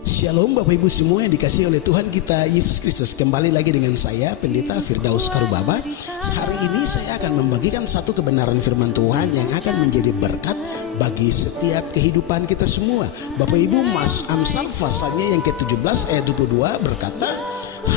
Shalom Bapak Ibu semua yang dikasihi oleh Tuhan kita Yesus Kristus. Kembali lagi dengan saya Pendeta Firdaus Karubaba. Hari ini saya akan membagikan satu kebenaran firman Tuhan yang akan menjadi berkat bagi setiap kehidupan kita semua. Bapak Ibu, Amsal pasalnya yang ke-17 ayat 22 berkata,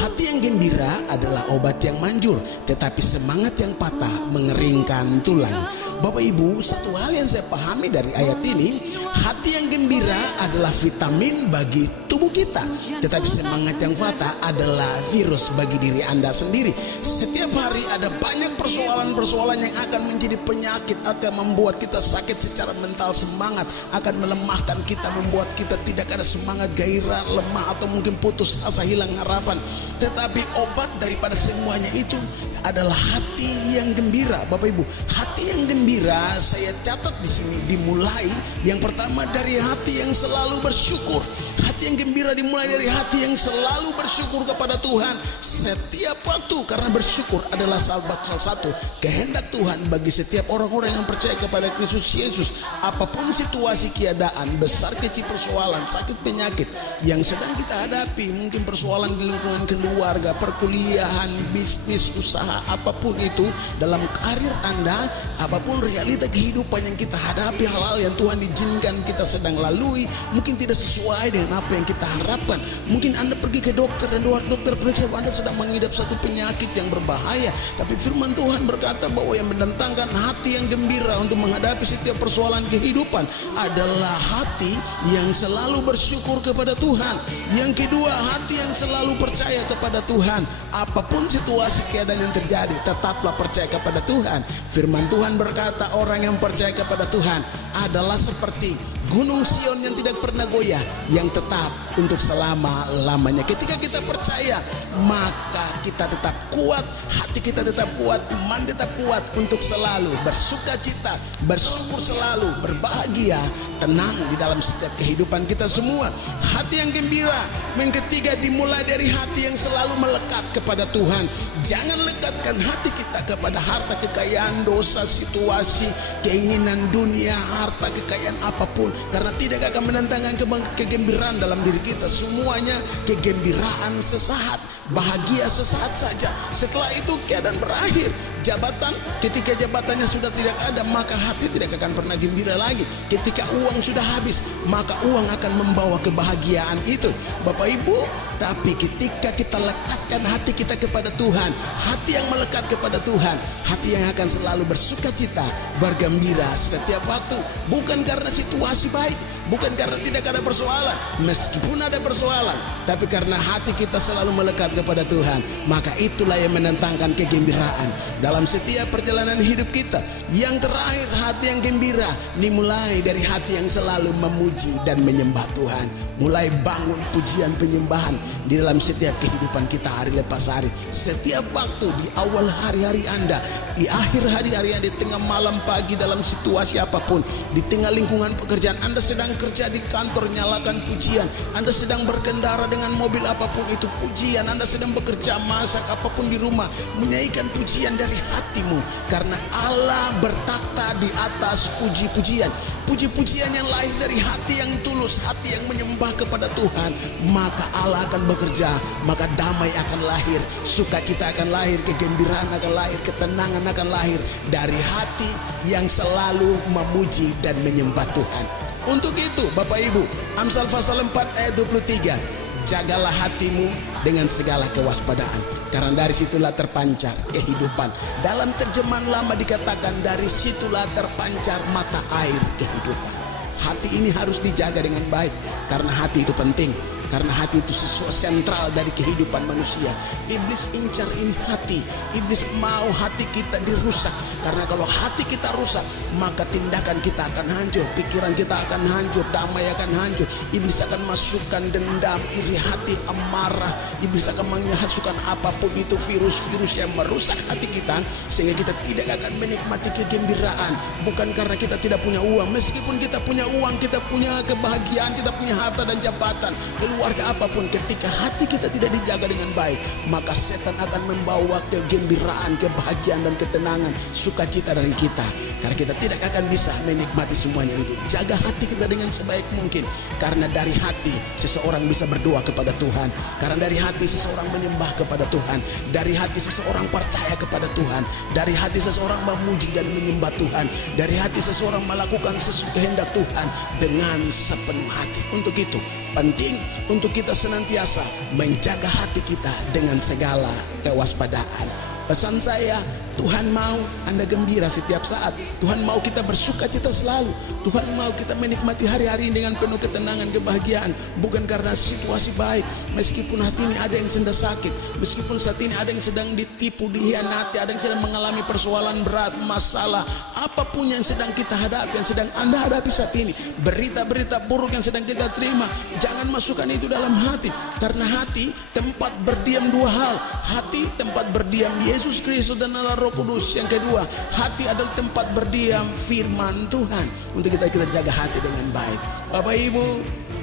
hati yang gembira adalah obat yang manjur, tetapi semangat yang patah mengeringkan tulang. Bapak Ibu, satu hal yang saya pahami dari ayat ini, hati yang gembira adalah vitamin bagi tubuh kita, tetapi semangat yang patah adalah virus bagi diri Anda sendiri. Setiap hari ada banyak persoalan-persoalan yang akan menjadi penyakit, akan membuat kita sakit secara mental, semangat akan melemahkan kita, membuat kita tidak ada semangat, gairah, lemah, atau mungkin putus asa, hilang harapan. Tetapi obat daripada semuanya itu adalah hati yang gembira. Bapak Ibu, hati yang gembira saya catat di sini dimulai yang pertama dari hati yang selalu bersyukur. Hati yang gembira dimulai dari hati yang selalu bersyukur kepada Tuhan setiap waktu, karena bersyukur adalah salah satu kehendak Tuhan bagi setiap orang-orang yang percaya kepada Kristus Yesus. Apapun situasi keadaan, besar kecil persoalan, sakit penyakit yang sedang kita hadapi, mungkin persoalan di lingkungan keluarga, perkuliahan, bisnis, usaha, apapun itu dalam karir Anda, apapun realita kehidupan yang kita hadapi, hal-hal yang Tuhan izinkan kita sedang lalui, mungkin tidak sesuai dengan apa yang kita harapkan. Mungkin Anda pergi ke dokter dan dokter periksa Anda sedang mengidap satu penyakit yang berbahaya, tapi firman Tuhan berkata bahwa yang mendatangkan hati yang gembira untuk menghadapi setiap persoalan kehidupan adalah hati yang selalu bersyukur kepada Tuhan. Yang kedua, hati yang selalu percaya kepada Tuhan. Apapun situasi keadaan yang terjadi, tetaplah percaya kepada Tuhan. Firman Tuhan berkata, orang yang percaya kepada Tuhan adalah seperti Gunung Sion yang tidak pernah goyah, yang tetap untuk selama-lamanya. Ketika kita percaya, maka kita tetap kuat, hati kita tetap kuat, iman tetap kuat untuk selalu bersuka cita, bersyukur selalu, berbahagia, tenang di dalam setiap kehidupan kita semua. Hati yang gembira, yang ketiga, dimulai dari hati yang selalu melekat kepada Tuhan. Jangan lekatkan hati kita kepada harta, kekayaan, dosa, situasi, keinginan dunia, harta, kekayaan apapun, karena tidak akan mendatangkan kegembiraan dalam diri kita. Semuanya kegembiraan sesaat, bahagia sesaat saja. Setelah itu keadaan berakhir. Jabatan, ketika jabatannya sudah tidak ada, maka hati tidak akan pernah gembira lagi. Ketika uang sudah habis, maka uang akan membawa kebahagiaan itu, Bapak Ibu. Tapi ketika kita lekatkan hati kita kepada Tuhan, hati yang melekat kepada Tuhan, hati yang akan selalu bersuka cita, bergembira setiap waktu, bukan karena situasi baik, bukan karena tidak ada persoalan, meskipun ada persoalan, tapi karena hati kita selalu melekat kepada Tuhan, maka itulah yang mendatangkan kegembiraan dalam setiap perjalanan hidup kita. Yang terakhir, hati yang gembira dimulai dari hati yang selalu memuji dan menyembah Tuhan. Mulai bangun pujian penyembahan di dalam setiap kehidupan kita hari lepas hari. Setiap waktu, di awal hari-hari Anda, di akhir hari-hari Anda, di tengah malam, pagi, dalam situasi apapun, di tengah lingkungan pekerjaan Anda, sedang kerja di kantor, nyalakan pujian. Anda sedang berkendara dengan mobil apapun itu, pujian. Anda sedang bekerja, masak apapun di rumah, menyanyikan pujian dari hatimu, karena Allah bertakhta di atas puji-pujian. Puji-pujian yang lahir dari hati yang tulus, hati yang menyembah kepada Tuhan, maka Allah akan bekerja, maka damai akan lahir, sukacita akan lahir, kegembiraan akan lahir, ketenangan akan lahir dari hati yang selalu memuji dan menyembah Tuhan. Untuk itu Bapak Ibu, Amsal pasal 4 ayat 23, jagalah hatimu dengan segala kewaspadaan, karena dari situlah terpancar kehidupan. Dalam terjemahan lama dikatakan, dari situlah terpancar mata air kehidupan. Hati ini harus dijaga dengan baik, karena hati itu penting, karena hati itu sesuatu sentral dari kehidupan manusia. Iblis incar ini hati, iblis mau hati kita dirusak, karena kalau hati kita rusak, maka tindakan kita akan hancur, pikiran kita akan hancur, damai akan hancur. Iblis akan masukkan dendam, iri hati, amarah. Iblis akan masukkan apapun itu, virus-virus yang merusak hati kita, sehingga kita tidak akan menikmati kegembiraan. Bukan karena kita tidak punya uang, meskipun kita punya uang, kita punya kebahagiaan, kita punya harta dan jabatan, keluarga keluarga apapun, ketika hati kita tidak dijaga dengan baik, maka setan akan membawa kegembiraan, kebahagiaan dan ketenangan, sukacita dari kita. Karena kita tidak akan bisa menikmati semuanya itu. Jaga hati kita dengan sebaik mungkin. Karena dari hati seseorang bisa berdoa kepada Tuhan. Karena dari hati seseorang menyembah kepada Tuhan. Dari hati seseorang percaya kepada Tuhan. Dari hati seseorang memuji dan menyembah Tuhan. Dari hati seseorang melakukan sesuatu kehendak Tuhan dengan sepenuh hati. Untuk itu penting untuk kita senantiasa menjaga hati kita dengan segala kewaspadaan. Pesan saya, Tuhan mau Anda gembira setiap saat. Tuhan mau kita bersuka cita selalu. Tuhan mau kita menikmati hari-hari dengan penuh ketenangan, kebahagiaan. Bukan karena situasi baik. Meskipun hati ini ada yang sedang sakit, meskipun saat ini ada yang sedang ditipu, dihianati, ada yang sedang mengalami persoalan berat, masalah, apapun yang sedang kita hadapi, yang sedang Anda hadapi saat ini, berita-berita buruk yang sedang kita terima, jangan masukkan itu dalam hati. Karena hati tempat berdiam dua hal. Hati tempat berdiam Yesus Kristus dan Allah Roh Kudus. Yang kedua, hati adalah tempat berdiam firman Tuhan. Untuk kita jaga hati dengan baik. Bapak Ibu,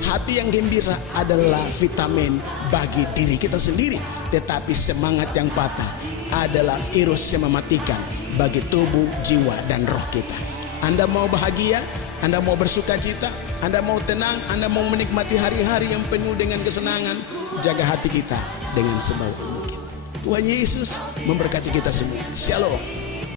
hati yang gembira adalah vitamin bagi diri kita sendiri. Tetapi semangat yang patah adalah virus yang mematikan bagi tubuh, jiwa, dan roh kita. Anda mau bahagia? Anda mau bersuka cita? Anda mau tenang? Anda mau menikmati hari-hari yang penuh dengan kesenangan? Jaga hati kita dengan sebaik mungkin. Tuhan Yesus memberkati kita semua. Shalom.